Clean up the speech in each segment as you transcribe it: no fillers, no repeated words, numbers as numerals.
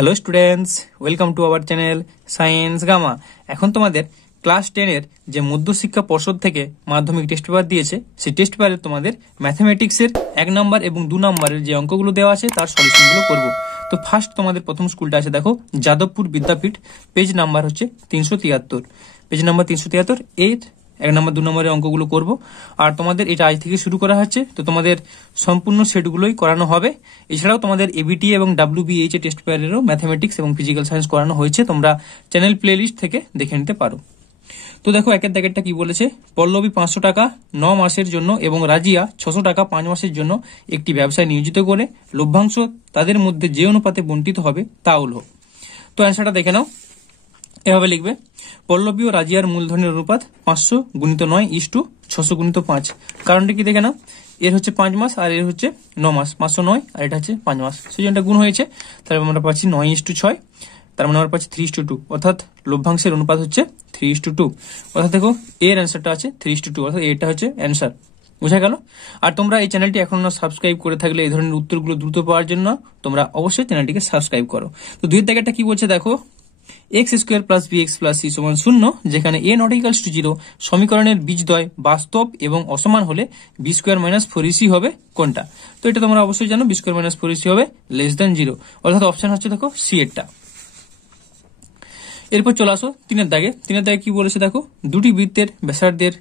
Hello students, welcome to our channel science gamma. এখন তোমাদের class 10 এর যে মধ্যশিক্ষা পর্ষদ থেকে মাধ্যমিক টেস্ট পেপার দিয়েছে, সেই টেস্ট পেপারে তোমাদের ম্যাথমেটিক্সের 1 নাম্বার এবং 2 নাম্বারের যে অঙ্কগুলো দেওয়া আছে তার সলিউশনগুলো করব। তো ফার্স্ট তোমাদের প্রথম স্কুলটা আছে, দেখো যাদবপুর বিদ্যাপীঠ, পেজ নাম্বার হচ্ছে 373। পেজ নাম্বার 373 এর 1 নাম্বার 2 নম্বরের অঙ্কগুলো করব। আর তোমাদের এটা আজ থেকে শুরু করা হচ্ছে, তো তোমাদের সম্পূর্ণ সেটগুলোই করানো হবে। এছাড়াও তোমাদের এবিটি এবং ডাব্লিউবিএইচ টেস্ট পেপারেরও ম্যাথমেটিক্স এবং ফিজিক্যাল সায়েন্স করানো হয়েছে, তোমরা চ্যানেল প্লেলিস্ট থেকে দেখে নিতে পারো। তো দেখো একের দাগেরটা কি বলেছে, পল্লবী 500 টাকা 9 মাসের জন্য এবং রাজিয়া 600 টাকা 5 মাসের জন্য একটি ব্যবসায় নিয়োজিত করে লভ্যাংশ তাদের মধ্যে যে অনুপাতে বণ্টিত হবে তা হল। তো অ্যান্সারটা দেখে নাও, এভাবে লিখবে, পল্লবী ও রাজিয়ার মূলধনের অনুপাত 500 গুণিত 9:600 গুণিত 5। কারণটা কি দেখে নাও, এর হচ্ছে 5 মাস আর এর হচ্ছে 9 মাস, 509 আর এটা হচ্ছে 5 মাস, সেই জন্য গুণ হয়েছে। তাহলে আমরা পাচ্ছি 9:6, তার মানে আমরা পাচ্ছি 3:2, অর্থাৎ লভ্যাংশের অনুপাত হচ্ছে 3:2। অর্থাৎ দেখো এর অ্যান্সারটা আছে 3:2, অর্থাৎ এটা হচ্ছে অ্যান্সার। বুঝা গেল? আর তোমরা এই চ্যানেলটি এখনো সাবস্ক্রাইব করে থাকলে এই ধরনের উত্তরগুলো দ্রুত পাওয়ার জন্য তোমরা অবশ্যই চ্যানেলটিকে সাবস্ক্রাইব করো। তো দুই দাগেরটা কি বলছে দেখো, x² + bx + c = 0, যেখানে a ≠ 0 সমীকরণের বীজদ্বয় বাস্তব এবং অসমান হলে b² - 4ac হবে কোনটা? তো এটা তোমরা অবশ্যই জানো, b² - 4ac হবে <0, অর্থাৎ অপশন হচ্ছে দেখো সি এরটা। এরপর চলে আসো তিনের দাগে। তিনের দাগে কি বলেছে দেখো, দুটি বৃত্তের ব্যাসার্ধের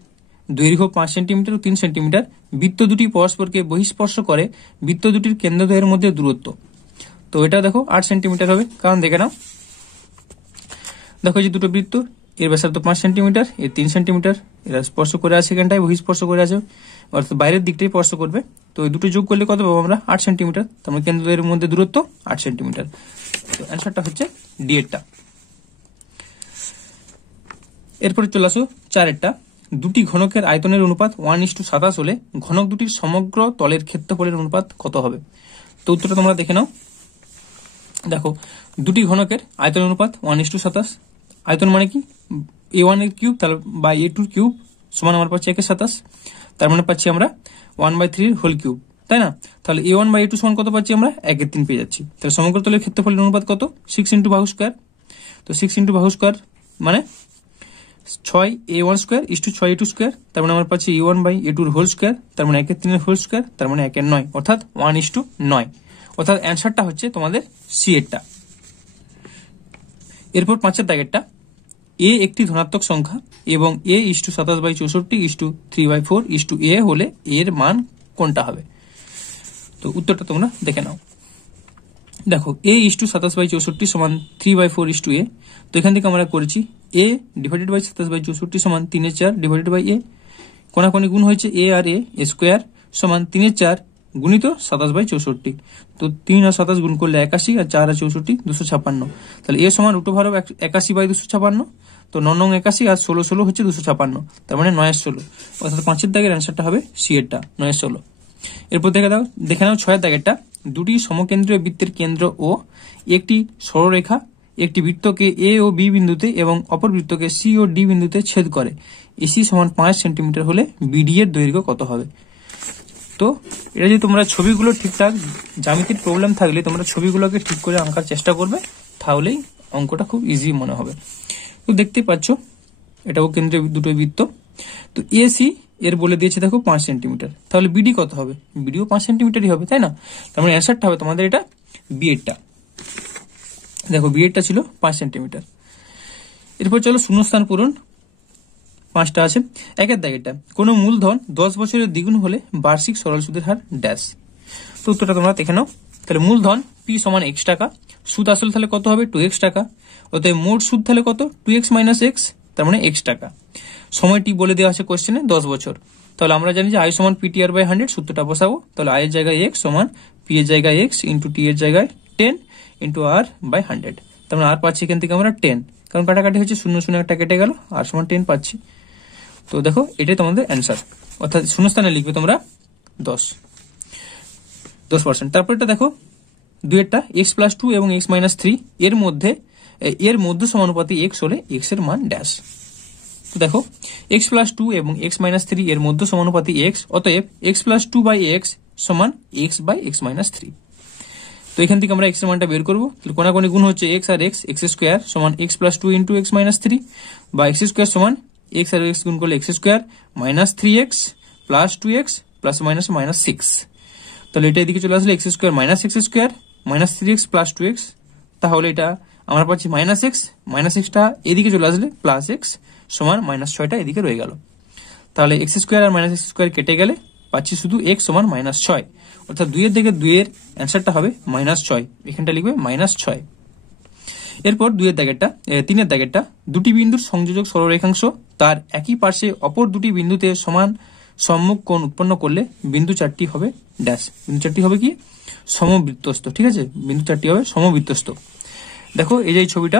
দৈর্ঘ্য 5 সেন্টিমিটার ও 3 সেন্টিমিটার, বৃত্ত দুটি পরস্পরকে বহিঃস্পর্শ করে, বৃত্ত দুটির কেন্দ্রদ্বয়ের মধ্যে দূরত্ব। তো এটা দেখো 8 সেন্টিমিটার হবে, কারণ দেখে নাও, দেখো যে দুটো বৃত্ত, এর ব্যাসার্ধ 5 সেন্টিমিটার, এর 3 সেন্টিমিটার, এরা স্পর্শ করে আছে এখানটায়, বহিঃস্পর্শ করে আছে, অর্থাৎ বাইরের দিকটাই স্পর্শ করবে। তো এই দুটো যোগ করলে কত পাবো আমরা? 8 সেন্টিমিটার। তার মানে কেন্দ্রদ্বয়ের মধ্যে দূরত্ব 8 সেন্টিমিটার। তো অ্যান্সারটা হচ্ছে ডি এরটা। এরপরে চলে আসো চারেরটা, দুটি ঘনকের আয়তনের অনুপাত 1:27 হলে ঘনক দুটির সমগ্র তলের ক্ষেত্রফলের অনুপাত কত হবে? তো উত্তরটা তোমরা দেখে নাও। দেখো দুটি ঘনকের আয়তন অনুপাত 1:27, আয়তন মানে কি a1 এর কিউব বা a2 এর কিউব সমান আমরা পাচ্ছি 1/27, তার মানে পাচ্ছি আমরা 1/3 হোল কিউব, তাই না? তাহলে a1/a2 সমান কত পাচ্ছি আমরা? 1/3 পেয়ে যাচ্ছি। তাহলে সমগ্র তলের ক্ষেত্রফলের অনুপাত কত? 6 × বাহু স্কয়ার। তো 6 × বাহু স্কয়ার মানে 6a1² = 6a2², তার মানে আমরা পাচ্ছি a1/a2 হোল স্কয়ার, তার মানে 1/3 হোল স্কয়ার, তার মানে 1/9, অর্থাৎ 1:9, অর্থাৎ অ্যান্সারটা হচ্ছে তোমাদের সি এরটা। এরপর 5এর দাগেরটা, a একটি ধনাত্মক সংখ্যা এবং a 27/64 3/4 a হলে এর মান কোনটা হবে? তো উত্তরটা তোমরা দেখে নাও। দেখো a 27/64 = 3/4 a। তো এখান থেকে আমরা করেছি a / 27/64 = 3/4 / a, কোনাকুনি গুণ হয়েছে a আর a, স্কয়ার সমান 3/4 গুণিত 27/64। তো 3 আর 27 গুণ করলে 81, আর 4 আর 64 256। তাহলে a সমান √81/256। তো 9 81 আর 16 হচ্ছে 256, তার মানে 9/16, অর্থাৎ 5এর দাগের অ্যান্সারটা হবে সি এরটা, 9/16। এরপর দেখে নাও 6এর দাগেরটা, দুটি সমকেন্দ্রীয় বৃত্তের কেন্দ্র ও একটি সরলরেখা একটি বৃত্তকে এ ও বি বিন্দুতে এবং অপর বৃত্তকে সি ও ডি বিন্দুতে ছেদ করে, এসি সমান 5 সেন্টিমিটার হলে বিডি এর দৈর্ঘ্য কত হবে? তো এটা যে তোমরা ছবিগুলো ঠিকঠাক, জ্যামিতির প্রবলেম থাকলে তোমরা ছবিগুলোকে ঠিক করে আঁকার চেষ্টা করবে, তাহলেই অঙ্কটা খুব ইজি মনে হবে। তো দেখতে পাচ্ছ এটাও কেন্দ্রে দুটো বৃত্ত। তো এসি এর বলে দিয়েছে দেখো 5 সেন্টিমিটার, তাহলে বিডি কত হবে? বিডিও 5 সেন্টিমিটারই হবে, তাই না? তার মানে অ্যান্সারটা হবে তোমাদের এটা বি এরটা। দেখো বি এরটা ছিল 5 সেন্টিমিটার। এরপর চলো শূন্যস্থান পূরণ, 5টা আছে। 1এর দাগেরটা, কোনো মূলধন 10 বছরের দ্বিগুণ হলে বার্ষিক সরল সুদের হার ড্যাশ। তো উত্তরটা তোমরা দেখে নাও। তাহলে মূলধন p = x টাকা, সুদ আসলে তাহলে কত হবে? 2x টাকা, অতএব মোট সুদ তাহলে কত? 2x - x, তার মানে x টাকা। সময়টি বলে দেওয়া আছে কোশ্চেনে 10 বছর। তাহলে আমরা জানি যে i = ptr/100, সূত্রটা বসাবো। তাহলে i এর জায়গায় x সমান p এর জায়গায় x × t এর জায়গায় 10 × r/100, তার মানে r পাচ্ছি এখান থেকে আমরা 10, কারণ কাটাকাটি হচ্ছে 0 0 একটা কেটে গেল, r সমান 10 পাচ্ছি। তো দেখো এটাই তোমাদের অ্যান্সার, অর্থাৎ শূন্যস্থানে লিখবে তোমরা 10%। তারপর এটা দেখো 2এরটা, x + 2 এবং x - 3 এর মধ্য সমানুপাতি x হলে x এর মান ড্যাশ। তো দেখো x + 2 এবং x - 3 এর মধ্য সমানুপাতি x, অতএব x + 2/x = x/x - 3। তো এখান থেকে আমরা এক্স এর মানটা বের করবো। কোনাকুনি গুণ হচ্ছে এক্স আর এক্স, এক্স স্কোয়ার সমান x plus 2 into x minus 3, বা এক্স স্কোয়ার সমান এক্স আর এক্স গুণ করলে x square minus 3x plus 2x plus minus minus 6। তাহলে এটা এদিকে চলে আসলে x square minus x square minus 3x plus 2x, তাহলে এটা আমরা পাচ্ছি মাইনাস এক্স, মাইনাস এক্সটা এদিকে চলে আসলে প্লাস এক্স সমান মাইনাস 6টা এদিকে রয়ে গেল। তাহলে এক্স স্কোয়ার আর মাইনাস এক্স স্কোয়ার কেটে গেলে পাচ্ছি শুধু এক্স সমান মাইনাস 6, অর্থাৎ 2 এর দিকে 2 এর অ্যান্সারটা হবে মাইনাস 6, এখানটা লিখবে মাইনাস 6। এরপর 2 এর দাগেরটা 3 এর দাগেরটা, দুটি বিন্দুর সংযোজক সরলরেখাংশ তার একই পাশে অপর দুটি বিন্দুতে সমান সম্মুখ কোণ উৎপন্ন করলে বিন্দু চারটি হবে ড্যাশ, বিন্দু চারটি হবে কি সমবৃত্তস্থ। ঠিক আছে, বিন্দু চারটি হবে সমবৃত্তস্থ। দেখো এই যে ছবিটা,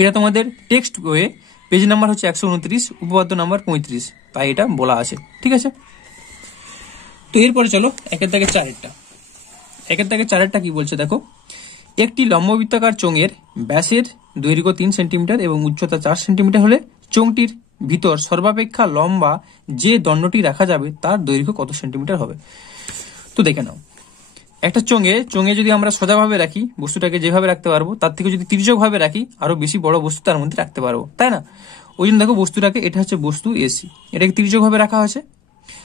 এটা তোমাদের টেক্সট বইয়ে পেজ নাম্বার হচ্ছে 129, উপপাদ্য নাম্বার 35, তাই এটা বলা আছে। ঠিক আছে, তো এরপরে চলো একের দাগে 4এরটা। একের দাগে 4এরটা কি বলছে দেখো, একটি লম্ববৃত্তাকার চোঙের ব্যাসের দৈর্ঘ্য 3 সেন্টিমিটার এবং উচ্চতা 4 সেন্টিমিটার হলে চোঙটির ভিতর সর্বাপেক্ষা লম্বা যে দণ্ডটি রাখা যাবে তার দৈর্ঘ্য কত সেন্টিমিটার হবে। তো দেখে নাও, একটা চোঙে যদি আমরা সোজাভাবে রাখি বস্তুটাকে যেভাবে রাখতে পারবো, তার থেকে যদি তির্যক ভাবে রাখি আরো বেশি বড় বস্তু তার মধ্যে রাখতে পারবো, তাই না? ওই জন্য দেখো বস্তুটাকে, এটা হচ্ছে বস্তু এসি, এটাকে তির্যক ভাবে রাখা হয়েছে।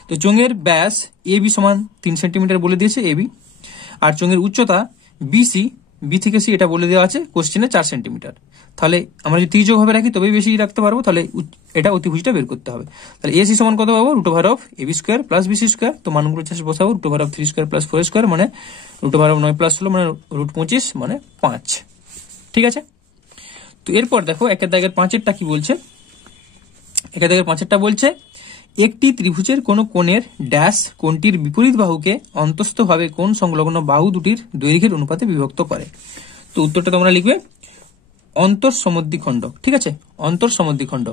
তো চোঙের ব্যাস এবি সমান 3 সেন্টিমিটার বলে দিয়েছে এবি, আর চোঙের উচ্চতা বিসি, বি থেকে সি এটা বলে দেওয়া আছে কোশ্চেনে 4 সেন্টিমিটার। তাহলে আমরা যদি তির্যক ভাবে রাখি তবেই বেশি রাখতে পারবো, তাহলে এটা অতিভুজটা বের করতে হবে। তাহলে এসি সমান কত পাবো, root over of AB square plus BC square. তো মানগুলো চাষে বসাবো, root over of 3 square plus 4 square মানে রুট ওভার অফ 9 প্লাস 16 মানে রুট 25 মানে 5। ঠিক আছে, তো এরপর দেখো একের দাগের 5এরটা কি বলছে। একের দাগের 5এরটা বলছে একটি ত্রিভুজের কোন কোণের ড্যাশ কোণটির বিপরীত বাহুকে অন্তস্থভাবে কোণ সংলগ্ন বাহু দুটির দৈর্ঘ্যের অনুপাতে বিভক্ত করে। তো উত্তরটা তোমরা লিখবে অন্তঃসমদ্বিখণ্ড। ঠিক আছে, অন্তঃসমদ্বিখণ্ড,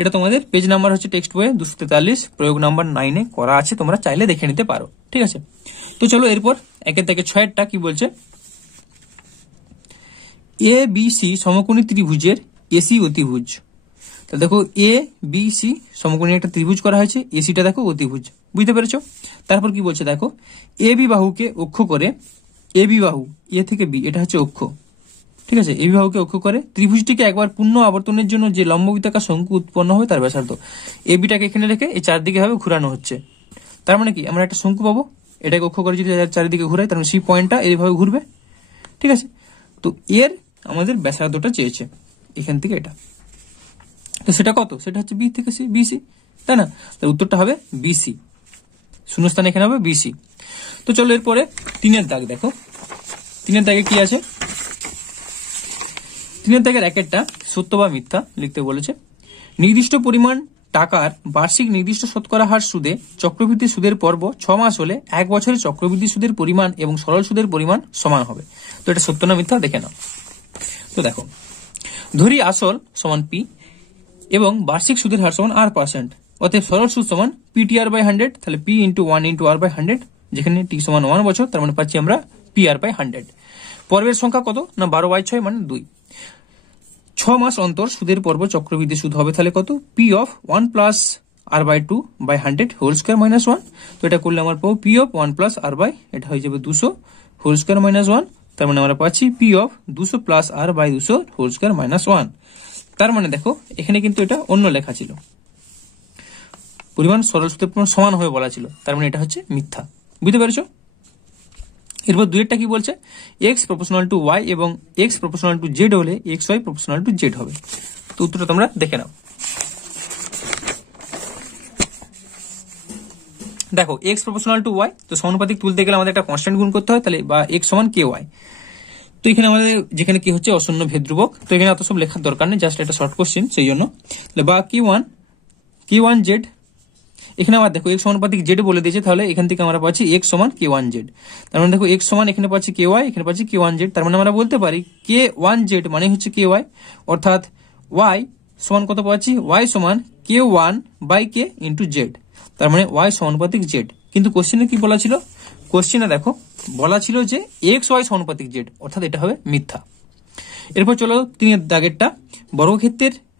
এটা তোমাদের পেজ নাম্বার হচ্ছে টেক্সট বইয়ে 243, প্রয়োগ নাম্বার 9-এ করা আছে, তোমরা চাইলে দেখে নিতে পারো। ঠিক আছে, তো চলো এরপর একের থেকে 6এরটা কি বলছে, এ বি সি সমকোণী ত্রিভুজের এসি অতিভুজ। তা দেখো এ বি সি সমকোণী একটা ত্রিভুজ করা হয়েছে, এসিটা দেখো অতিভুজ, বুঝতে পেরেছো? তারপর কি বলছে দেখো, এ বি বাহুকে অক্ষ করে, এ বি বাহু এ থেকে বি এটা হচ্ছে অক্ষ। ঠিক আছে, এই বাহুকে অক্ষ করে ত্রিভুজটিকে একবার পূর্ণ আবর্তনের জন্য যে লম্ববৃত্তাকার শঙ্কু উৎপন্ন হবে তার ব্যাসার্ধ। এ বিটাকে এখানে রেখে এই চারদিকে ভাবে ঘুরানো হচ্ছে, তার মানে কি আমরা একটা শঙ্কু পাবো, এটাকে অক্ষ করে যদি চারিদিকে ঘুরাই তার মানে সেই পয়েন্টটা এইভাবে ঘুরবে। ঠিক আছে, তো এর আমাদের ব্যাসার্ধটা চেয়েছে এখান থেকে এটা, তো সেটা কত, সেটা হচ্ছে বি থেকে সি, বিসি, তাই না? তার উত্তরটা হবে বিসি, শূন্যস্থান এখানে হবে বিসি। তো চলো এরপরে 3-এর দাগ দেখো, 3-এর দাগে কি আছে। 3-এর দাগের 1-এরটা সত্য বা মিথ্যা লিখতে বলেছে। নির্দিষ্ট পরিমাণ টাকার বার্ষিক নির্দিষ্ট শতকরা হার সুদে চক্রবৃদ্ধি সুদের পর্ব 6 মাস হলে 1 বছরে চক্রবৃদ্ধি সুদের পরিমাণ এবং সরল সুদের পরিমাণ সমান হবে। তো এটা সত্য না মিথ্যা দেখে নাও। তো দেখো, ধরি আসল সমান পি এবং বার্ষিক সুদের হার সমান r%, অতএব সরল সুদ সমান PTR/100, তাহলে P × 1 × R/100, যেখানে T সমান 1 বছর, তার মানে পাচ্ছি আমরা PR/100। পর্বের সংখ্যা কত না 12/6 মানে 2। 6 মাস অন্তর সুদের পর্ব চক্রবৃদ্ধি সুদ হবে তাহলে কত, P of 1 plus R/2/100 whole square minus 1। তো এটা করলে আমার পাবো P of 1 plus R by, এটা হয়ে যাবে 200 হোল স্কয়ার মাইনাস 1, তার মানে আমরা পাচ্ছি P of 200 plus R/200 whole square minus 1। তার মানে দেখো এখানে কিন্তু এটা অন্য লেখা ছিল, পরিমাণ সরল সুদের পরিমাণ সমান হবে বলা ছিল, তার মানে এটা হচ্ছে মিথ্যা, বুঝতে পেরেছো? এরপর 2-এরটা কি বলছে, x প্রপোর্শনাল টু y এবং x প্রপোর্শনাল টু z হলে xy প্রপোর্শনাল টু z হবে। তো উত্তরটা তোমরা দেখে নাও। দেখো x প্রপোর্শনাল টু y, তো সমানুপাতিক তুলতে গেলে আমাদের একটা কনস্ট্যান্ট গুণ করতে হয়, তাহলে বা x সমান ky। তো এখানে আমাদের যেখানে কি হচ্ছে অশূন্য ভেদ ধ্রুবক, তো এখানে অত সব লেখার দরকার নেই, জাস্ট এটা শর্ট কোশ্চেন সেই জন্য। বা k1z, এখানে আবার দেখো x সমানুপাতিক z বলে দিয়েছে, তাহলে এখান থেকে আমরা পাচ্ছি x সমান k1z। তার মানে দেখো x সমান এখানে পাচ্ছি ky, এখানে পাচ্ছি k1z, তার মানে আমরা বলতে পারি k1z মানে হচ্ছে ky, অর্থাৎ y সমান কত পাচ্ছি, y সমান k1/k × z, তার মানে y সমানুপাতিক z। কিন্তু কোশ্চেনে কি বলা ছিল, কোশ্চেনে দেখো বলা ছিল যে xy সমানুপাতিক z, অর্থাৎ এটা হবে মিথ্যা। এরপর চলো 3-এর দাগেরটা,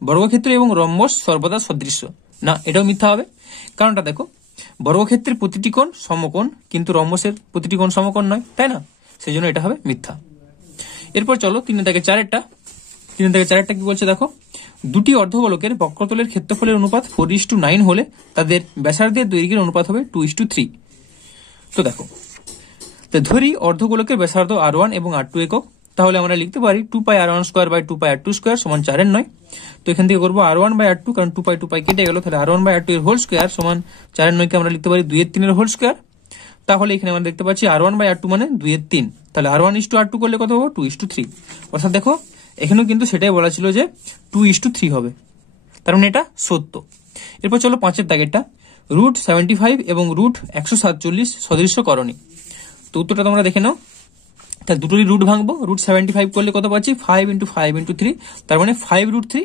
বর্গক্ষেত্র এবং রম্বস সর্বদা সদৃশ্য, না এটাও মিথ্যা হবে। কারণটা দেখো, বর্গক্ষেত্রের প্রতিটি কোণ সমকোণ কিন্তু রম্বসের প্রতিটি কোণ সমকোণ নয়, তাই না? সেই জন্য এটা হবে মিথ্যা। এরপর চলো 3-4 3-4 কি বলছে দেখো, দুটি অর্ধগোলকের বক্রতলের ক্ষেত্রফলের অনুপাত 4:9 হলে তাদের ব্যাসার্ধের দৈর্ঘ্যের অনুপাত হবে 2:3। তো দেখো, ধরি অর্ধগোলকের ব্যাসার্ধ r1 এবং r2 একক, তাহলে আমরা লিখতে পারি 2πr1² 2πr2² সমান 4/9। তো এখান থেকে করবো r1/r2, কারণ 2π কেটে গেল, তাহলে r1/r2 এর হোল স্কোয়ার সমান 4/9 কে আমরা লিখতে পারি 2/3 এর হোল স্কোয়ার। তাহলে এখানে আমরা দেখতে পাচ্ছি r1/r2 মানে 2/3, তাহলে r1:r2 করলে কত হবে 2:3। অর্থাৎ দেখো এখানেও কিন্তু সেটাই বলা ছিল যে 2:3 হবে, তার মানে এটা সত্য। এরপর চলো 5 দাগেরটা, √75 এবং √147 সদৃশ্যকরণী। তো উত্তরটা তোমরা দেখে নাও। তাহলে দুটোরই রুট ভাঙবো, √75 করলে কত পাচ্ছি 5 × 5 × 3, তার মানে 5√3,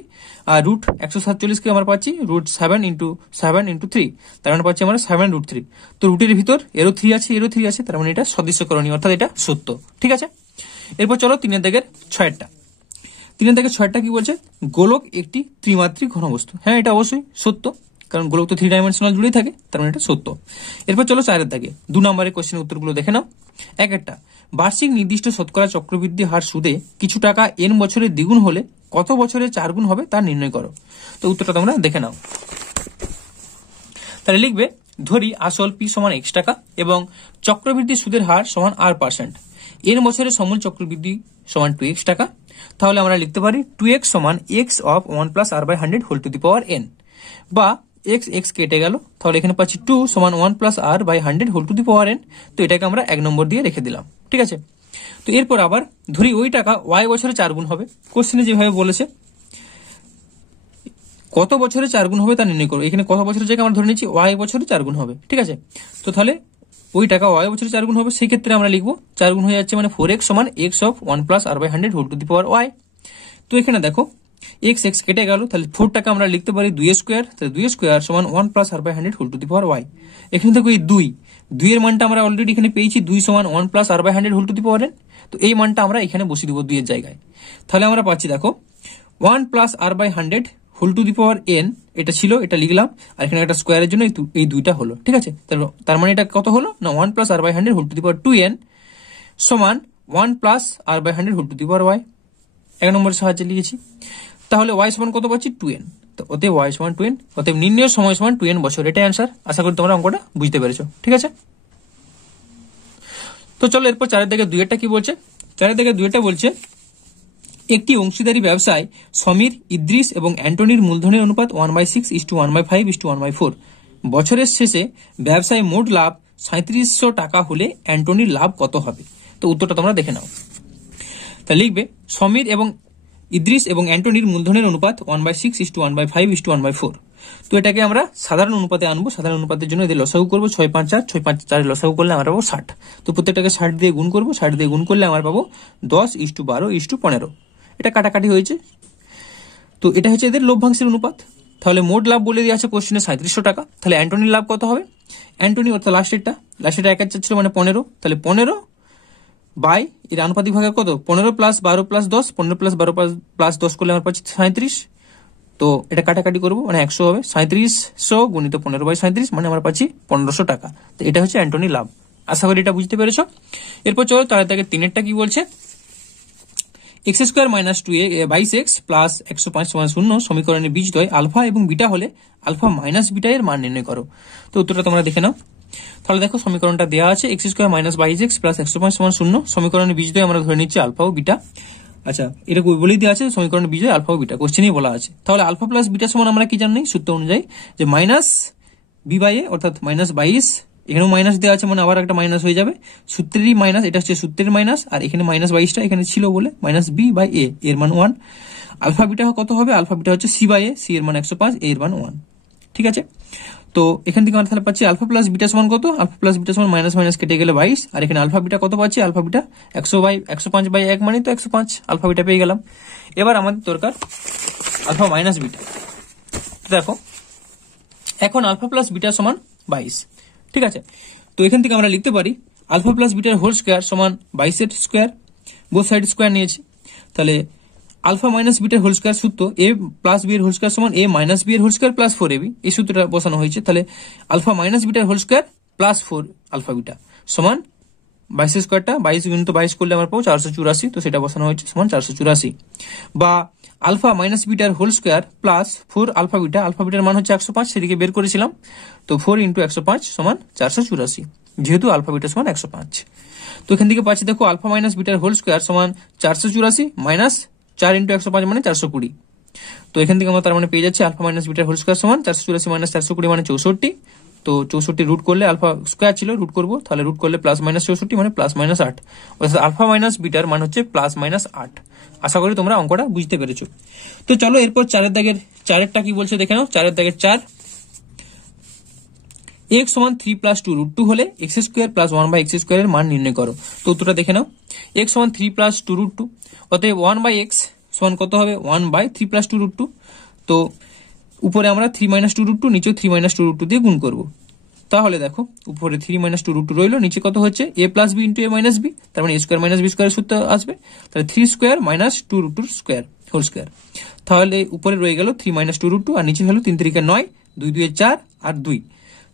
আর √147 কে আমরা পাচ্ছি √7 × 7 × 3, তার মানে পাচ্ছি আমরা 7√3। তো রুটের ভিতর এরও 3 আছে, এরও 3 আছে, তার মানে এটা সদৃশ্যকরণী, অর্থাৎ এটা সত্য। ঠিক আছে, এরপর চলো 3-6 3-6 কি বলছে, গোলক একটি ত্রিমাত্রিক ঘনবস্তু। হ্যাঁ, এটা অবশ্যই সত্য, কারণ গোলক তো 3 ডাইমেনশনাল জুড়েই থাকে, তার মানে এটা সত্য। এরপর চলো 4 2 নম্বরের কোশ্চেনের উত্তরগুলো দেখে নাও। একটা, বার্ষিক নির্দিষ্ট শতকরা চক্রবৃদ্ধি হার সুদে কিছু টাকা n বছরে দ্বিগুণ হলে কত বছরে 4 গুণ হবে তা নির্ণয় করো। তো উত্তরটা তোমরা দেখে নাও। তাহলে লিখবে, ধরি আসল p সমান x টাকা এবং চক্রবৃদ্ধি সুদের হার সমান r%, n বছরের সমূল চক্রবৃদ্ধি সমান 2x টাকা। তাহলে আমরা লিখতে পারি 2x সমান x of 1 + r/100 whole to the power n, বা x কেটে গেল, তাহলে এখানে পাচ্ছি 2 সমান 1 + r/100 whole to the power n। তো এটাকে আমরা 1 নম্বর দিয়ে রেখে দিলাম। ঠিক আছে, তো এরপর আবার ধরি ওই টাকা y বছরে 4 গুণ হবে। কোশ্চেনে যেভাবে বলেছে কত বছরে 4 গুণ হবে তা নির্ণয় করো। এখানে কত বছরের জায়গায় আমরা ধরে নিচ্ছি y বছরে 4 গুণ হবে। ঠিক আছে, তো তাহলে ওই টাকা y বছরে 4 গুণ হবে, সেই ক্ষেত্রে আমরা লিখবো 4 গুণ হয়ে যাচ্ছে মানে 4x সমান x of 1 + r/100 whole to the power y। তো এখানে দেখো x কেটে গেল, তাহলে 4 টাকা আমরা লিখতে পারি 2 স্কোয়ার, তাহলে 2 স্কোয়ার সমান 1 + r/100 whole to the power y। এখানে দেখো এই 2 এর মানটা আমরা অলরেডি এখানে পেয়েছি, 2 সমান 1 + r/100 whole to the power n। তো এই মানটা আমরা এখানে বসিয়ে দিব 2 এর জায়গায়, তাহলে আমরা পাচ্ছি দেখো 1 + r/100 whole to the power n, এটা ছিল, এটা লিখলাম, আর এখানে একটা স্কোয়ারের জন্য এই 2টা হলো। ঠিক আছে, তার মানে এটা কত হলো না 1 + r/100 whole to the power 2n সমান 1 + r/100 whole to the power y। 1 নম্বরের সাহায্যে লিখেছি। তাহলে y সমান কত পাচ্ছি 2n, তো অতএব y সমান 2n, অতএব নির্ণয় সময় সমান 2n বছর, এটাই অ্যান্সার। আশা করি তোমরা অঙ্কটা বুঝতে পেরেছো। ঠিক আছে, তো চলো এরপর 4-2 কি বলছে। 4-2 বলছে, একটি অংশীদারি ব্যবসায় সমীর, ইদ্রিস এবং অ্যান্টনির মূলধনের অনুপাত 1/6:1/5:1/4। বছরের শেষে ব্যবসায় মোট লাভ 3700 টাকা হলে অ্যান্টনির লাভ কত হবে। তো উত্তরটা তোমরা দেখে নাও। তা লিখবে, সমীর এবং ইদ্রিস এবং অ্যান্টনির মূলধনের অনুপাত 1/6:1/5:1/4। তো এটাকে আমরা সাধারণ অনুপাতে আনবো। সাধারণ অনুপাতের জন্য এদের লসাগু করবো 6 5 4, 6 5 4 লসাগু করলে আমরা পাবো 60। তো প্রত্যেকটাকে 60 দিয়ে গুণ করবো, 60 দিয়ে গুণ করলে আমরা পাবো 10:12:15। এটা কাটাকাটি হয়েছে। তো এটা হচ্ছে এদের লভ্যাংশের অনুপাত। তাহলে মোট লাভ বলে দেওয়া আছে কোশ্চেনে 3700 টাকা। তাহলে অ্যান্টনির লাভ কত হবে, অ্যান্টনি অর্থাৎ লাস্টেরটা 1 ছিল মানে 15, তাহলে 15 বাই এর আনুপাতিক ভাগে কত 15 + 12 + 10, 15 + 12 + 10 করলে আমরা পাচ্ছি 37। তো এটা কাটাকাটি করবো মানে 100 হবে, 3700 গুণিত 15/37 মানে আমরা পাচ্ছি 1500 টাকা। তো এটা হচ্ছে অ্যান্টনি লাভ। আশা করি এটা বুঝতে পেরেছো। এরপর চলো 3 কি বলছে, x² - 222x + 105 = 0 সমীকরণের বীজদ্বয় আলফা এবং বিটা হলে আলফা মাইনাস বিটা এর মান নির্ণয় করো। তো উত্তরটা তোমরা দেখে নাও। তাহলে দেখো সমীকরণটা দেওয়া আছে, x² - 22x + 105 = 0 সমীকরণের বীজদ্বয় আমরা ধরে নিচ্ছি আলফা ও বিটা। আচ্ছা, এটা বলেই দেওয়া আছে সমীকরণের বীজদ্বয় আলফা ও বিটা, কোশ্চেনেই বলা আছে। তাহলে আলফা প্লাস বিটা সমান আমরা কি জানি সূত্র অনুযায়ী যে -b/a অর্থাৎ -22, এখানেও মাইনাস দেওয়া আছে মানে আবার একটা মাইনাস হয়ে যাবে, সূত্রেরই মাইনাস, এটা হচ্ছে সূত্রের মাইনাস, আর এখানে -22টা এখানে ছিল বলে -b/a এর মান 1। আলফা বিটা কত হবে, আলফা বিটা হচ্ছে c/a, c এর মান 105, a এর মান 1। ঠিক আছে, তো এখান থেকে আমরা তাহলে পাচ্ছি আলফা প্লাস বিটা সমান কত, আলফা প্লাস বিটা সমান মাইনাস কেটে গেলে 22, আর এখানে আলফা বিটা কত পাচ্ছি, আলফা বিটা 105/1 মানে তো 105 আলফা বিটা পেয়ে গেলাম। এবার আমাদের দরকার আলফা মাইনাস বিটা। দেখো এখন আলফা প্লাস বিটা সমান 22। ঠিক আছে, তো এখান থেকে আমরা লিখতে পারি আলফা প্লাস বিটার হোল স্কোয়ার সমান 22 এর স্কোয়ার, বোথ সাইড স্কোয়ার নিয়েছি। তাহলে আলফা মাইনাস বিটার হোল স্কোয়ার সূত্র a + b এর হোল স্কোয়ার সমান a - b এর হোল স্কোয়ার + 4ab, এই সূত্রটা বসানো হয়েছে। তাহলে আলফা মাইনাস বিটার হোল স্কোয়ার + 4 আলফা বিটা সমান 22 স্কোয়ারটা 22 গুণিত 22 করলে আমরা পাবো 484, তো সেটা বসানো হয়েছে সমান 484। বা আলফা মাইনাস বিটার হোল স্কোয়ার প্লাস 4 আলফা বিটার মান হচ্ছে 105, সেদিকে বের করেছিলাম, তো 4 × 105 সমান 484, যেহেতু আলফা বিটা সমান 105। তো এখান থেকে পাচ্ছি দেখো আলফা মাইনাস বিটার হোল স্কোয়ার সমান 484 মাইনাস 4 × 105 মানে 420। তো এখান থেকে আমরা তার মানে পেয়ে যাচ্ছি আলফা মাইনাস বিটার হোল স্কোয়ার সমান 484 মাইনাস 420 মানে 64। তো 64 রুট করলে আলফা স্কোয়ার ছিল, রুট করবো, তাহলে রুট করলে প্লাস মাইনাস 64 মানে প্লাস মাইনাস 8, অর্থাৎ আলফা মাইনাস বিটার মান হচ্ছে প্লাস মাইনাস 8। আশা করি তোমরা অঙ্কটা বুঝতে পেরেছো। তো চলো এরপর 4 দাগের 4টা কি বলছে দেখে নাও। 4 দাগের 4, x সমান 3 + 2 √2 হলে x² + 1/x² এর মান নির্ণয় করো। তো উত্তরটা দেখে নাও। x সমান 3 + 2 √2, অতএব 1/x সমান কত হবে 1/3 + 2 √2। তো উপরে আমরা 3 - 2 √2, নিচে 3 - 2 √2 দিয়ে গুণ করব। তাহলে দেখো উপরে 3 - 2 √2 রইল, নিচে কত হচ্ছে a + b × a - b, তার মানে a² - b² এর সূত্র আসবে, তাহলে 3² - 2 √2² হোল স্কয়ার। তাহলে উপরে রয়ে গেল 3 - 2 √2 আর নিচে হলো 3 × 3 = 9, 2 × 2 = 4 আর 2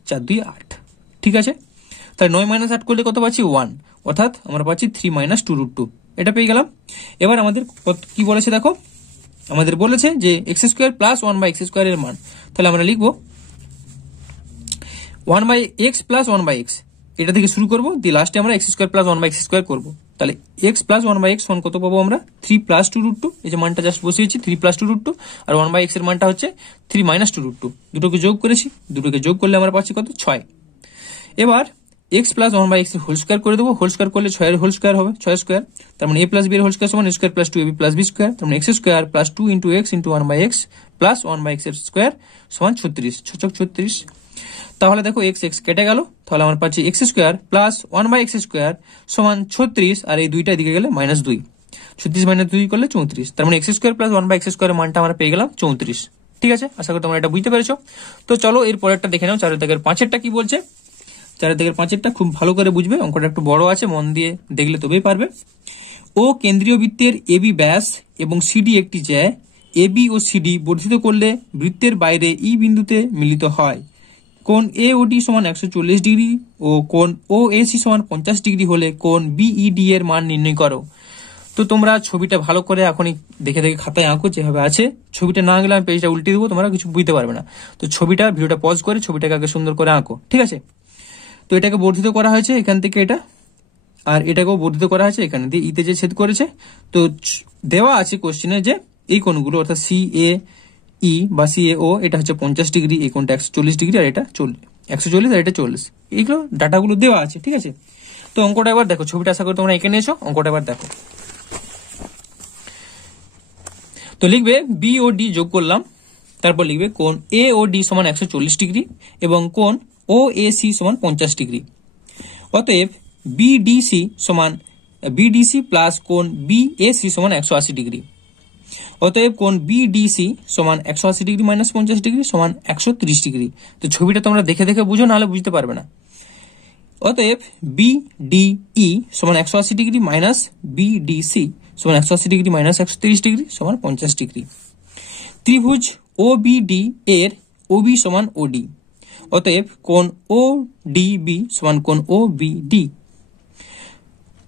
4 × 2 = 8। ঠিক আছে, তাহলে 9 - 8 করলে কত পাচ্ছি 1, অর্থাৎ আমরা পাচ্ছি 3 - 2 √2, এটা পেয়ে গেলাম। এবার আমাদের কি বলেছে দেখো, আমাদের বলেছে যে x² + 1/x² এর মান, তাহলে আমরা লিখবো 1/x + 1/x, এটা থেকে শুরু করব, দিয়ে লাস্টে আমরা x² + 1/x² করব। তাহলে x + 1/x সমান কত পাবো আমরা 3 + 2 √2, এই যে মানটা জাস্ট বসিয়েছি 3 + 2 √2, আর 1/x এর মানটা হচ্ছে 3 - 2 √2, দুটোকে যোগ করেছি, দুটোকে যোগ করলে আমরা পাচ্ছি কত 6। এবার x + 1/x এর হোল স্কয়ার করে দেবো, হোল স্কয়ার করলে 6 এর হোল স্কয়ার হবে 6², তার মানে a + b এর হোল স্কয়ার সমান a² + 2ab + b², তার মানে x² + 2 × x × 1/x + 1/x এর স্কয়ার সমান 36, 6 × 36। তাহলে দেখো x কেটে গেল, তাহলে আমরা পাচ্ছি x² + 1/x² সমান 36, আর এই দুইটা দিকে গেলে -2, 36 - 2 করলে 34, তার মানে x² + 1/x² এর মানটা আমরা পেয়ে গেলাম 34। ঠিক আছে, আশা করি তোমরা এটা বুঝতে পেরেছো। তো চলো এর পরেরটা দেখে নাও, 4 দাগের 5এরটা কি বলছে। 4 দাগের 5এরটা খুব ভালো করে বুঝবে, অঙ্কটা একটু বড় আছে, মন দিয়ে দেখলে তবেই পারবে। ও কেন্দ্রীয় বৃত্তের AB ব্যাস এবং CD একটি জ্যা, AB ও CD বর্ধিত করলে বৃত্তের বাইরে E বিন্দুতে মিলিত হয়। কোণ AOD সমান 140 ডিগ্রি ও কোণ OAC সমান 50 ডিগ্রি হলে কোণ BED এর মান নির্ণয় করো। তো তোমরা ছবিটা ভালো করে এখনই দেখে দেখে খাতায় আঁকো যেভাবে আছে, ছবিটা না গেলে আমি পেজটা উল্টে দেবো, তোমরা কিছু বুঝতে পারবে না। তো ছবিটা ভিডিওটা পজ করে ছবিটাকে আগে সুন্দর করে আঁকো, ঠিক আছে। তো এটাকে বর্ধিত করা হয়েছে এখান থেকে এটা, আর এটাকেও বর্ধিত করা হয়েছে এখানে দিয়ে, ইতে যে ছেদ করেছে। তো দেওয়া আছে কোশ্চেনে যে এই কোণগুলো অর্থাৎ CAE বা CAO এটা হচ্ছে 50 ডিগ্রি, এই কোণটা 140 ডিগ্রি, আর এটা 140 আর এটা 40, এইগুলো ডাটাগুলো দেওয়া আছে, ঠিক আছে। তো অঙ্কটা এবার দেখো, ছবিটা আশা করি তোমরা এঁকে নিয়েছো, অঙ্কটা এবার দেখো। তো লিখবে বি ও ডি যোগ করলাম, তারপর লিখবে কোণ AOD সমান 140 ডিগ্রি এবং কোণ OAC সমান 50 ডিগ্রি। অতএব BDC সমান BDC প্লাস কোণ BAC সমান 180 ডিগ্রি। অতএব কোণ BDC সমান 180 ডিগ্রি মাইনাস 50 ডিগ্রি সমান 130 ডিগ্রি। তো ছবিটা তোমরা দেখে দেখে বুঝো, নাহলে বুঝতে পারবে না। অতএব BDE সমান 180 ডিগ্রি মাইনাস BDC সমান 180 ডিগ্রি মাইনাস 130 ডিগ্রি সমান 50 ডিগ্রি। ত্রিভুজ OBD এর OB সমান OD। অতএব কোণ ODB সমান কোণ OBD।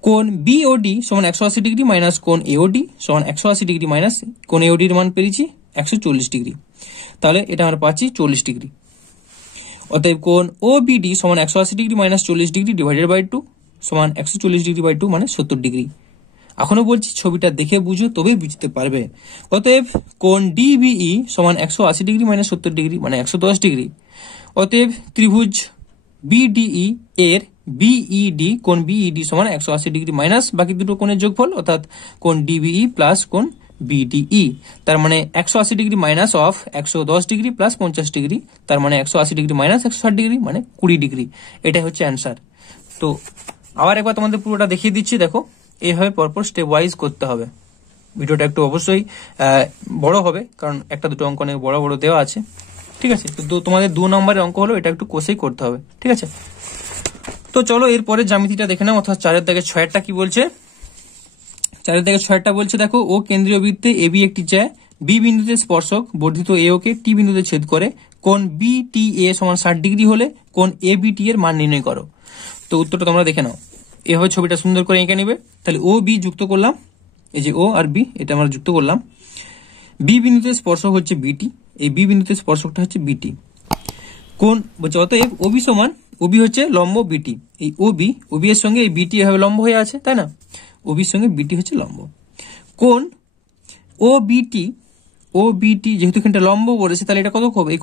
কোণ BOD সমান 180 ডিগ্রি মাইনাস কোণ AOD সমান 180 ডিগ্রি মাইনাস কোণ AOD এর মান পেয়েছি 140 ডিগ্রি, তাহলে এটা আমরা পাচ্ছি 40 ডিগ্রি। অতএব কোণ OBD সমান 180 degree minus 40 degree divided by 2 সমান 140 ডিগ্রি বাই 2 মানে 70 ডিগ্রি। এখনো বলছি ছবিটা দেখে বুঝো তবেই বুঝতে পারবে। অতএব কোণ DBE সমান 180 ডিগ্রি মাইনাস 70 ডিগ্রি মানে 110 ডিগ্রি। অতএব ত্রিভুজ BDE এর BED কোণ BED সমান 180 ডিগ্রি মাইনাস বাকি দুটো কোণের যোগফল, অর্থাৎ কোণ DBE প্লাস কোণ BDE, তার মানে 180 degree minus of 110 degree plus 50 degree, তার মানে 180 ডিগ্রি মাইনাস 160 ডিগ্রি মানে 20 ডিগ্রি। এটাই হচ্ছে অ্যান্সার। তো আবার একবার তোমাদের পুরোটা দেখিয়ে দিচ্ছি, দেখো এইভাবে পরপর স্টেপ ওয়াইজ করতে হবে। ভিডিওটা একটু অবশ্যই বড় হবে, কারণ একটা দুটো অঙ্ক অনেক বড় বড় দেওয়া আছে, ঠিক আছে। তো তোমাদের 2 নম্বরের অঙ্ক হলো, এটা একটু কষেই করতে হবে, ঠিক আছে। তো চলো এরপরে জ্যামিতিটা দেখে নাও, অর্থাৎ 4 দাগের 6টা কি বলছে। 4 দাগের 6টা বলছে দেখো, ও কেন্দ্রীয় বৃত্তে AB একটি জ্যা, B বিন্দুতে স্পর্শক বর্ধিত AO কে T বিন্দুতে ছেদ করে কোণ BTA সমান 60 ডিগ্রি হলে কোণ ABT এর মান নির্ণয় করো। তো উত্তরটা তোমরা দেখে নাও। এভাবে ছবিটা সুন্দর করে এঁকে নেবে। তাহলে ও বি যুক্ত করলাম, এই যে ও আর বি এটা আমরা যুক্ত করলাম। বি বিন্দুতে স্পর্শক হচ্ছে বিটি, এই বি বিন্দুতে স্পর্শকটা হচ্ছে বিটি। কোন বলছে অতএব ওবি সমান, ওবি হচ্ছে লম্ব বিটি, এই ওবি এর সঙ্গে এই বিটি এভাবে লম্ব হয়ে আছে, তাই না? ওবির সঙ্গে বিটি হচ্ছে লম্ব। কোন ও বিটি যেহেতু এখানটা লম্ব বলেছে, তাহলে এটা কত হবে? এই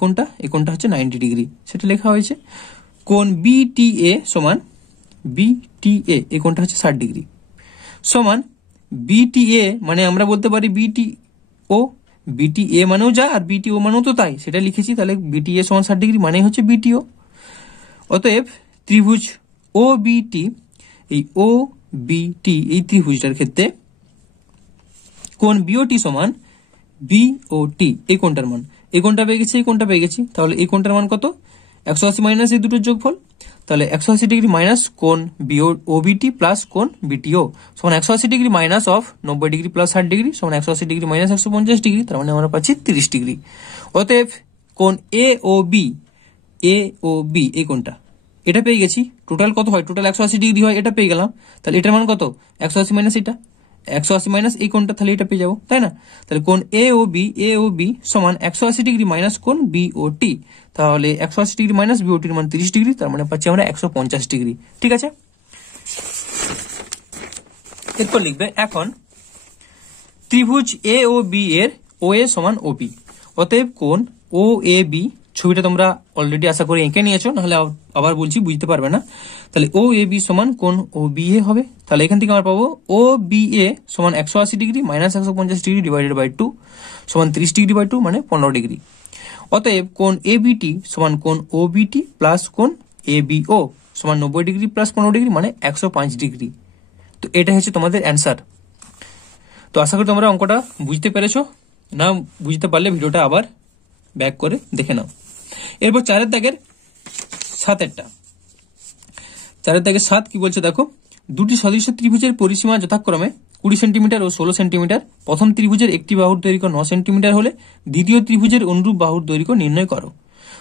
কোণটা হচ্ছে 90 ডিগ্রি, সেটা লেখা হয়েছে। কোন বিটিএ সমান, বিটিএ এই কোণটা হচ্ছে 60 ডিগ্রি, সমান বিটিএ মানে আমরা বলতে পারি বিটিও, বিটিএ মানেও যা আর বিটিও মানেও তো তাই, সেটা লিখেছি। তাহলে বিটিএ সমান 60 ডিগ্রি মানে হচ্ছে বিটিও। অতএব ত্রিভুজ ও বিটি, এই ও বিটি এই ত্রিভুজটার ক্ষেত্রে কোন বিওটি সমান বিওটি এই কোণটার মান, এই কোণটা পেয়ে গেছি, এই কোণটা পেয়ে গেছি। তাহলে এই কোণটার মান কত? 180 মাইনাস এই দুটোর যোগফল। তাহলে 180 ডিগ্রি মাইনাস কোণ ওবিটি প্লাস কোণ বিটিও সমান 180 degree minus of 90 degree plus 60 degree সমান 180 ডিগ্রি মাইনাস 150 ডিগ্রি, তার মানে আমরা পাচ্ছি 30 ডিগ্রি। অতএব কোণ এ ও বি এই কোণটা এটা পেয়ে গেছি। টোটাল কত হয়? টোটাল 180 ডিগ্রি হয়, এটা পেয়ে গেলাম। তাহলে এটার মান কত? 180 মাইনাস এটা, 180 মাইনাস এই কোণটা, তাহলে এটা পেয়ে যাবো, তাই না? তাহলে কোণ এ ও বি সমান 180 ডিগ্রি মাইনাস কোণ বিওটি, তাহলে 180 ডিগ্রি মাইনাস বিওটির মান 30 ডিগ্রি, তার মানে পাচ্ছি আমরা 150 ডিগ্রি। ঠিক আছে, এরপর লিখবে এখন ত্রিভুজ এ ও বি এর ও এ সমান ওবি। অতএব কোণ ও এ বি, ছবিটা তোমরা অলরেডি আশা করে এঁকে নিয়েছো, নাহলে আবার বলছি বুঝতে পারবে না। তাহলে ও এ বি সমান কোণ ও বি এ হবে। তাহলে এখান থেকে আমরা পাবো ও বি এ সমান 180 degree minus 150 degree divided by 2 সমান 30 ডিগ্রি বাই 2 মানে 15 ডিগ্রি। অতএব কোণ এ বিটি সমান কোণ ও বিটি প্লাস কোণ এ বিও সমান 90 ডিগ্রি প্লাস 15 ডিগ্রি মানে 105 ডিগ্রি। তো এটা হচ্ছে তোমাদের অ্যান্সার। তো আশা করি তোমরা অঙ্কটা বুঝতে পেরেছো, না বুঝতে পারলে ভিডিওটা আবার ব্যাক করে দেখে নাও। এরপর 4 দাগের 7 কি বলছে দেখো, দুটি সদৃশ ত্রিভুজের পরিসীমা যথাক্রমে 20 সেন্টিমিটার ও 16 সেন্টিমিটার। প্রথম ত্রিভুজের একটি বাহুর দৈর্ঘ্য 9 সেন্টিমিটার হলে দ্বিতীয় ত্রিভুজের অনুরূপ বাহুর দৈর্ঘ্য নির্ণয় করো।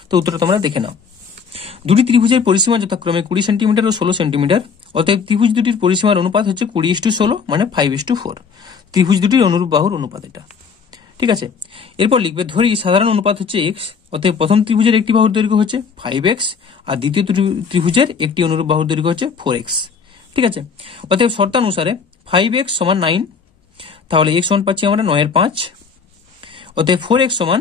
তো উত্তরটা তোমরা দেখে নাও। দুটি ত্রিভুজের পরিসীমা যথাক্রমে 20 সেন্টিমিটার ও 16 সেন্টিমিটার, অতএব ত্রিভুজ দুটির পরিসীমার অনুপাত হচ্ছে 20:16 মানে 5:4। ত্রিভুজ দুটির অনুরূপ বাহুর অনুপাত এটা। ঠিক আছে, এরপর লিখবে ধরি সাধারণ অনুপাত হচ্ছে x, অতএব প্রথম ত্রিভুজের একটি বাহুর দৈর্ঘ্য হচ্ছে 5x আর দ্বিতীয় ত্রিভুজের একটি অনুরূপ বাহুর দৈর্ঘ্য হচ্ছে 4x। ঠিক আছে, অতএব শর্তানুসারে 5x সমান 9, তাহলে x সমান পাচ্ছি আমরা 9/5। অতএব 4x সমান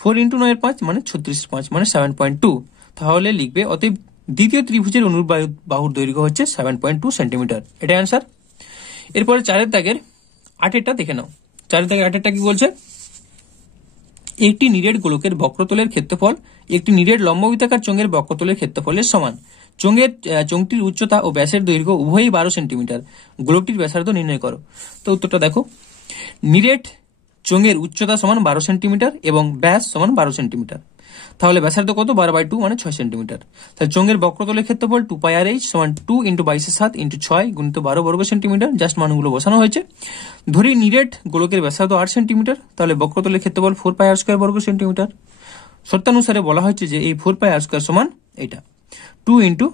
4 × 9/5 মানে 36/5 মানে 7.2। তাহলে লিখবে অতএব দ্বিতীয় ত্রিভুজের অনুরূপ বাহুর দৈর্ঘ্য হচ্ছে 7.2 সেন্টিমিটার। এটা অ্যান্সার। এরপরে 4 দাগের 8টা দেখে নাও। 4 দাগের 8টা কি বলছে, একটি নিরেট গোলকের বক্রতলের ক্ষেত্রফল একটি নিরেট লম্ববৃত্তাকার চোঙের বক্রতলের ক্ষেত্রফলের সমান। চোঙটির উচ্চতা ও ব্যাসের দৈর্ঘ্য উভয়ই 12 সেন্টিমিটার। গোলকটির ব্যাসার্ধ নির্ণয় করো। তো উত্তরটা দেখো, নিরেট চোঙের উচ্চতা সমান 12 সেন্টিমিটার এবং ব্যাস সমান 12 সেন্টিমিটার। তাহলে ব্যাসার্ধ কত? 12/2 মানে 6 সেন্টিমিটার। তাহলে চোঙের বক্রতলের ক্ষেত্রফল 2πrh সমান 2 × 22/7 × 6 গুণিত 12 বর্গ সেন্টিমিটার। জাস্ট মানগুলো বসানো হয়েছে। ধরি নিরেট গোলকের ব্যাসার্ধ 8 সেন্টিমিটার, তাহলে বক্রতলের ক্ষেত্রফল 4πr² বর্গ সেন্টিমিটার। শর্তানুসারে বলা হচ্ছে যে এই 4πr² সমান এটা 2 ×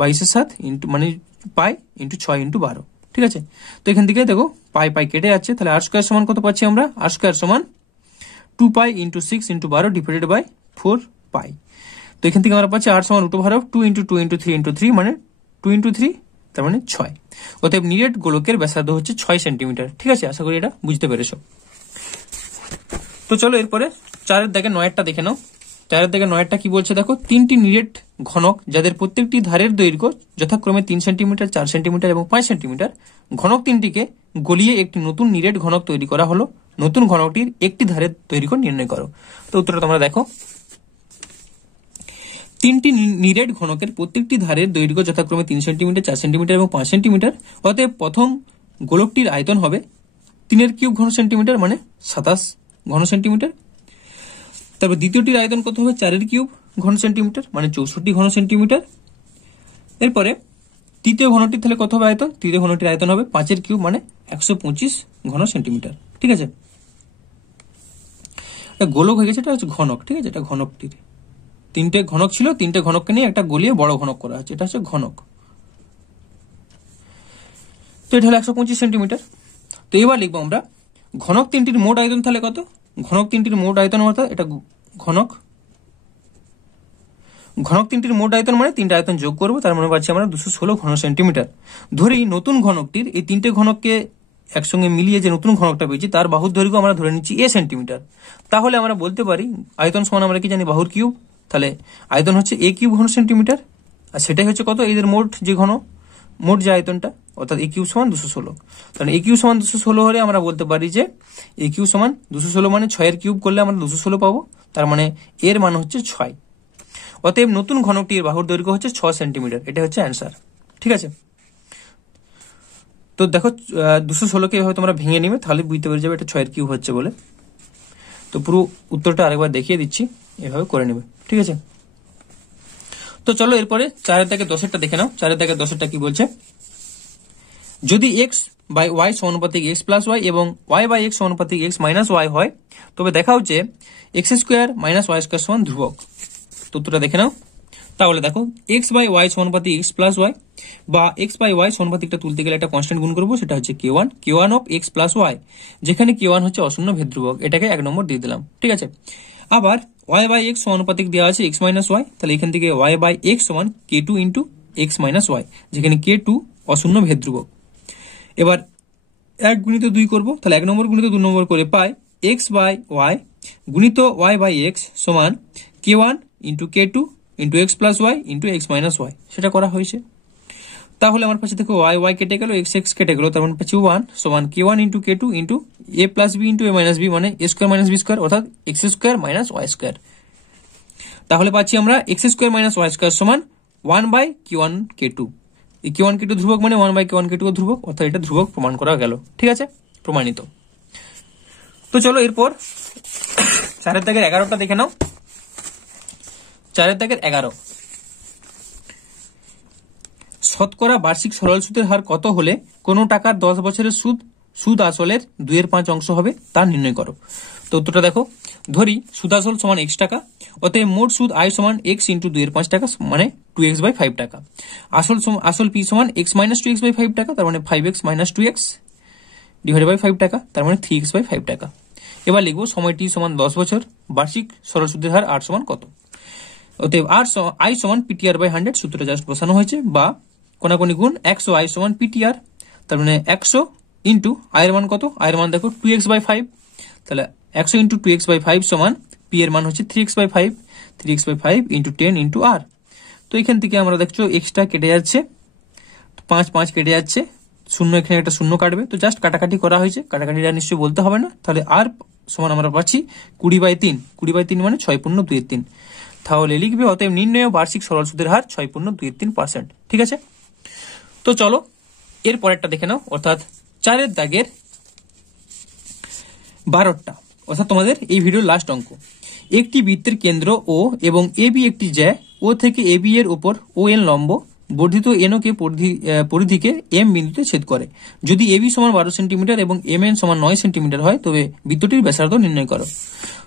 22/7 মানে পাই × 6 × 12। ঠিক আছে, তো এখান থেকে দেখো পাই কেটে যাচ্ছে, তাহলে r² সমান কত পাচ্ছি আমরা? r² সমান 2π × 6 × 12 ডিভাইডেড বাই 4π। তো এখান থেকে আমরা পাচ্ছি r সমান √2 × 2 × 3 × 3 মানে 2 × 3 তার মানে 6। অতএব নিরেট গোলকের ব্যাসার্ধ হচ্ছে 6 সেন্টিমিটার। ঠিক আছে, আশা করি এটা বুঝতে পেরেছো। তো চলো এরপরে 4 দাগের 9টা দেখে নাও। 4 দাগের 9টা কি বলছে দেখো, তিনটি নিরেট ঘনক যাদের প্রত্যেকটি ধারের দৈর্ঘ্য যথাক্রমে 3 সেন্টিমিটার, 4 সেন্টিমিটার এবং 5 সেন্টিমিটার, ঘনক তিনটিকে গলিয়ে একটি নতুন নিরেট ঘনক তৈরি করা হলো। নতুন ঘনকটির একটি ধারের দৈর্ঘ্য নির্ণয় করো। তো উত্তরটা তোমরা দেখো, তিনটি নিরেট ঘনকের প্রত্যেকটি ধারের দৈর্ঘ্য যথাক্রমে 3 সেন্টিমিটার, 4 সেন্টিমিটার এবং 5 সেন্টিমিটার। অতএব প্রথম গোলকটির আয়তন হবে 3³ ঘন সেন্টিমিটার মানে 27 ঘন সেন্টিমিটার। তারপর দ্বিতীয়টির আয়তন কত হবে? 4³ ঘন সেন্টিমিটার মানে 64 ঘন সেন্টিমিটার। এরপরে তৃতীয় ঘনটির তাহলে কত হবে আয়তন? তৃতীয় ঘনটির আয়তন হবে 5³ মানে 125 ঘন সেন্টিমিটার। ঠিক আছে, এটা গোলক হয়ে গেছে, এটা হচ্ছে ঘনক। ঠিক আছে, এটা ঘনকটির তিনটে ঘনক ছিল, তিনটে ঘনককে নিয়ে একটা গলিয়ে বড় ঘনক করা হচ্ছে, এটা হচ্ছে ঘনক। তো এটা হলো 125 সেন্টিমিটার। তো এবার লিখবো আমরা ঘনক তিনটির মোট আয়তন তাহলে কত, ঘনক তিনটির মোট আয়তন অর্থাৎ এটা ঘনক তিনটির মোট আয়তন মানে তিনটা আয়তন যোগ করবো, তার মানে পাচ্ছি আমরা 216 ঘন সেন্টিমিটার। ধরি নতুন ঘনকটির এই তিনটে ঘনককে একসঙ্গে মিলিয়ে যে নতুন ঘনকটা পেয়েছি তার বাহুর দৈর্ঘ্য আমরা ধরে নিচ্ছি a সেন্টিমিটার। তাহলে আমরা বলতে পারি আয়তন সমান আমরা কি জানি বাহুর কিউব, তাহলে আয়তন হচ্ছে a কিউব ঘন সেন্টিমিটার, আর সেটাই হচ্ছে কত এদের মোট যে আয়তনটা, অর্থাৎ a কিউব সমান 216। তাহলে a কিউব সমান 216 হলে আমরা বলতে পারি যে a কিউব সমান 216 মানে 6 এর কিউব করলে আমরা 216 পাবো, তার মানে এর মান হচ্ছে 6। অতএব নতুন ঘনকটির বাহুর দৈর্ঘ্য হচ্ছে 6 সেন্টিমিটার, এটা হচ্ছে অ্যান্সার। ঠিক আছে, তো দেখো 216কে এভাবে তোমরা ভেঙে নিবে, তাহলে বুঝতে পেরে যাবে এটা 6 এর কিউব হচ্ছে বলে। তো পুরো উত্তরটা আরেকবার দেখিয়ে দিচ্ছি, এভাবে করে নেবে। ঠিক আছে, তো চলো এরপরে 4 দাগের 10টা দেখে নাও। 4 দাগের 10টা কি বলছে, যদি x বাই y সমানুপাতিক x প্লাস y এবং y বাই x সমানুপাতিক x মাইনাস y হয়, তবে দেখাও যে x square minus y square সমান ধ্রুবক। তো উত্তরটা দেখে নাও। তাহলে দেখো x বাই y সমানুপাতিক x প্লাস y বা x বাই y সমানুপাতিকটা তুলতে গেলে একটা কনস্ট্যান্ট গুণ করবো, সেটা হচ্ছে k1 of x plus y, যেখানে k1 হচ্ছে অশূন্য ভেদ ধ্রুবক, এটাকে 1 নম্বর দিয়ে দিলাম। ঠিক আছে, আবার y বাই x সমানুপাতিক দেওয়া আছে x মাইনাস y, তাহলে এখান থেকে y বাই x সমান k2 into x minus y, যেখানে k2 অশূন্য ভেদ ধ্রুবক। এবার 1 গুণিত 2 করবো, তাহলে 1 নম্বর গুণিত 2 নম্বর করে পাই x বাই y গুণিত y বাই x সমান k1 into k2 into x plus y into x minus y, সেটা করা হয়েছে। তাহলে আমার পাশে দেখো y কেটে গেল, x কেটে গেল, তার মানে পাচ্ছি 1 সমান k1 into k2 into a plus b into a minus b, মানে a square minus b square, অর্থাৎ x square minus y square. তাহলে পাচ্ছি আমরা x square minus y square সমান 1 বাই k1 k2। এই k1 k2 ধ্রুবক মানে 1 by k1 k2 ধ্রুবক, অর্থাৎ এটা ধ্রুবক প্রমাণ করা গেল। ঠিক আছে, প্রমাণিত। তো চলো এরপর 4 দাগের 11টা দেখে নাও। 4 দাগের 11, শতকরা বার্ষিক সরল সুদের হার কত হলে কোন টাকার 10 বছরের সুদ আসলের 2/5 অংশ হবে তা নির্ণয় করো। তো উত্তরটা দেখো, ধরি সুদ আসল সমান x টাকা, অতএব মোট সুদ আয় সমান x ইন্টু 2/5 টাকা মানে 2x বাই 5 টাকা। আসল p সমান x মাইনাস 2x বাই 5 টাকা, তার মানে 5x minus 2x divided by 5 টাকা, তার মানে 3x বাই 5 টাকা। এবার লিখবো সময় t সমান 10 বছর, বার্ষিক সরল সুদের হার r সমান কত। অতএব আই সমান পিটিআর বাই 100, সূত্রটা জাস্ট বসানো হয়েছে, বা কোনাকুনি গুণ 100 আই সমান পিটিআর, তার মানে 100 ইন্টু আয়ের মান কত, আয়ের মান দেখো 2x বাই 5, তাহলে 100 ইন্টু 2x বাই 5 সমান পি এর মান হচ্ছে 3x by 5, 3x by 5 into 10 into আর। তো এখান থেকে আমরা দেখছো এক্সটা কেটে যাচ্ছে, 5 কেটে যাচ্ছে, শূন্য এখানে একটা শূন্য কাটবে, তো জাস্ট কাটাকাটি করা হয়েছে, কাটাকাটিটা নিশ্চয়ই বলতে হবে না। তাহলে আর সমান আমরা পাচ্ছি 20/3, 20/3 মানে 6.2/3। তাহলে লিখবে অতএব নির্ণয় বার্ষিক সরল সুদের হার 6.23%। ঠিক আছে, তো চলো এর পরেরটা দেখে নাও, অর্থাৎ 4 দাগের 12টা, অর্থাৎ তোমাদের এই ভিডিওর লাস্ট অঙ্ক। একটি বৃত্তের কেন্দ্র ও এবং এবি একটি জ্যা, ও থেকে এবি এর উপর ও এন লম্ব বর্ধিত এনকে পরিধিকে এম বিন্দুতে ছেদ করে। যদি এবি সমান 12 সেন্টিমিটার এবং এম এন সমান 9 সেন্টিমিটার হয়, তবে বৃত্তটির ব্যাসার্ধ নির্ণয় করো।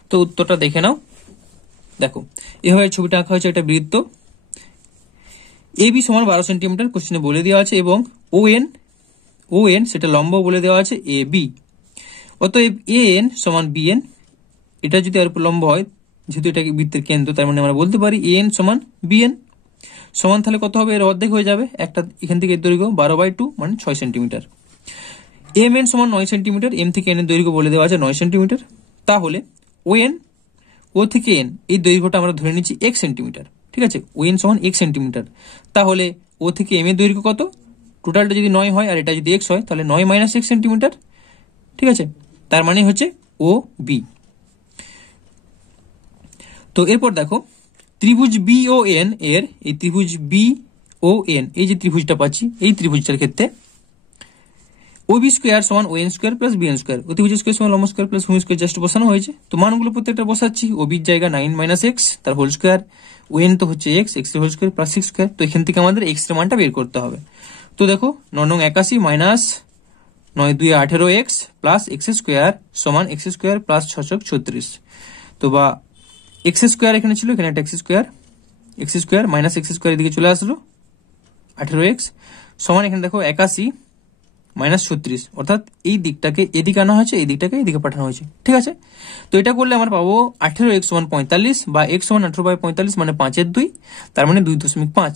তো উত্তরটা দেখে নাও। দেখো এভাবে ছবিটা আঁকা হয়েছে, একটা বৃত্ত, এবি সমান 12 সেন্টিমিটার কোশ্চেনে বলে দেওয়া আছে, এবং ও এন সেটা লম্ব বলে দেওয়া আছে এ বি। অতএব এ এন সমান বি এন, এটা যদি আর লম্ব হয়, যেহেতু এটা বৃত্তের কেন্দ্র, তার মানে আমরা বলতে পারি এ এন সমান বি এন সমান, তাহলে কত হবে, এর অর্ধেক হয়ে যাবে, একটা এখান থেকে এর দৈর্ঘ্য 12/2 মানে 6 সেন্টিমিটার। এম এন সমান 9 সেন্টিমিটার, এম থেকে এন এর দৈর্ঘ্য বলে দেওয়া আছে 9 সেন্টিমিটার। তাহলে ও থেকে এন এই দৈর্ঘ্যটা আমরা ধরে নিচ্ছি 1 সেন্টিমিটার। ঠিক আছে, ও এন সমান 1 সেন্টিমিটার। তাহলে ও থেকে এম এর দৈর্ঘ্য কত, টোটালটা যদি 9 হয় আর এটা যদি x হয়, তাহলে 9 মাইনাস 1 সেন্টিমিটার। ঠিক আছে, তার মানে হচ্ছে ও বি। তো এরপর দেখো ত্রিভুজ বি ও এন এর, এই ত্রিভুজ বি ও এন এই যে ত্রিভুজটা পাচ্ছি, এই ত্রিভুজটার ক্ষেত্রে ওবি স্কোয়ার সমান O N square plus B N square, অতিভুজ স্কোয়ার সমান লম্ব স্কোয়ার প্লাস ভূমি স্কোয়ার জাস্ট বসানো হয়েছে। তো মানগুলো প্রত্যেকটা বসাচ্ছি, ওবির জায়গা 9 মাইনাস এক্স তার হোল স্কোয়ার, ও এন তো হচ্ছে এক্স এর হোল স্কোয়ার প্লাস 6 স্কোয়ার। তো এখান থেকে আমাদের এক্স এর মানটা বের করতে হবে। তো দেখো 9 81 minus 9 2 18 x plus x square সমান এক্স স্কোয়ার প্লাস 6 36। তো বা এক্স স্কোয়ার এখানে ছিল, এখানে একটা x square minus x square এদিকে চলে আসলো 18x সমান, এখানে দেখো 81 -36, অর্থাৎ এই দিকটাকে এদিকে আনা হয়েছে, এই দিকটাকে এদিকে পাঠানো হয়েছে। ঠিক আছে, তো এটা করলে আমরা পাবো 18x = 45 বা x = 18/45 মানে 5/2, তার মানে 2.5।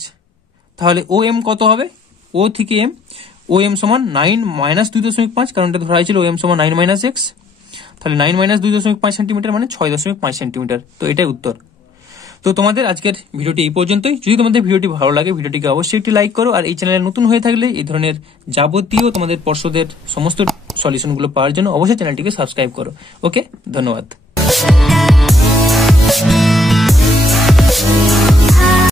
তাহলে ও এম কত হবে? ও থেকে এম, ও এম সমান 9 - 2.5, কারণ এটা ধরা হয়েছিল ও এম সমান 9 - x, তাহলে 9 - 2.5 সেন্টিমিটার মানে 6.5 সেন্টিমিটার। তো এটাই উত্তর। তো তোমাদের আজকের ভিডিওটি এই পর্যন্তই। যদি তোমাদের ভিডিওটি ভালো লাগে, ভিডিওটিকে অবশ্যই একটি লাইক করো, আর এই চ্যানেলে নতুন হয়ে থাকলে এই ধরনের যাবতীয় তোমাদের পর্ষদের সমস্ত সলিউশনগুলো পাওয়ার জন্য অবশ্যই চ্যানেলটিকে সাবস্ক্রাইব করো। ওকে, ধন্যবাদ।